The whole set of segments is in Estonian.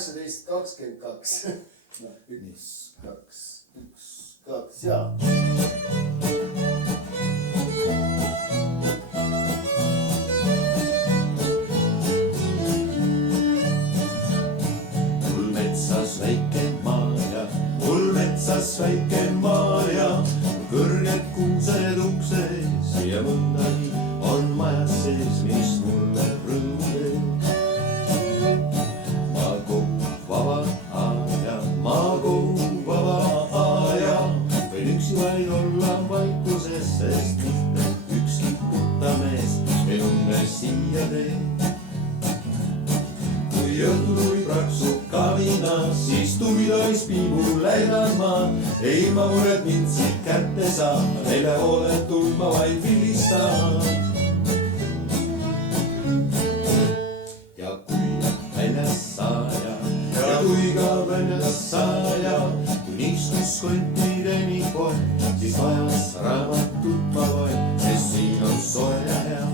18:22. No, 1, 2, 1, 2 ja. Mul metsas väike maaja, mul metsas väike maaja, kõrged kuused ukses ja mõndagi on majas sees, mis mulle rõõmu teeb. Võin üksi vaid olla vaikuses, sest mitte ükski puttamees ei unne siia teed. Kui õhtul praksub kaminas, siis tuvilois piibul läidan ma. Ilma muret mind siit kätte saa, neile hooletult ma vaid vilistan. Ja kui väljas saaja, ja kui ka väljas saaja, kui niskus kontideni kohe, siis vajas raamatut ma loen, sest siin on soe ja hea.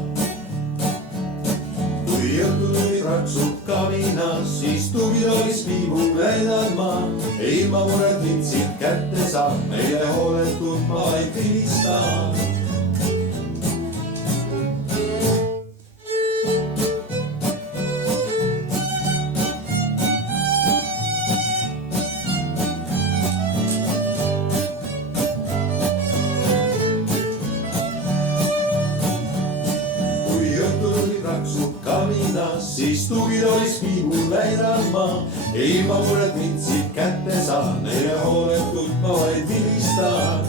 Kui õhtul raksub kaminas, siis tuvilois piibul läidan ma. Ilma muret mind siit kätte saab, neile hooletult ma vaid vilistan. Siis tuvilois piibul läidan ma, ilma muret mind siit kätte saan, neile hooletult ma vaid vilistan.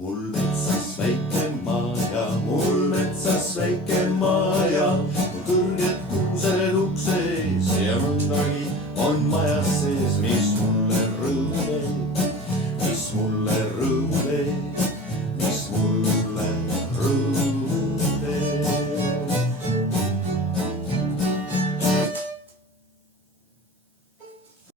Mul metsas väike maaja, mul metsas väike maaja, mul kõrged kuused ukses ja mõndagi on maja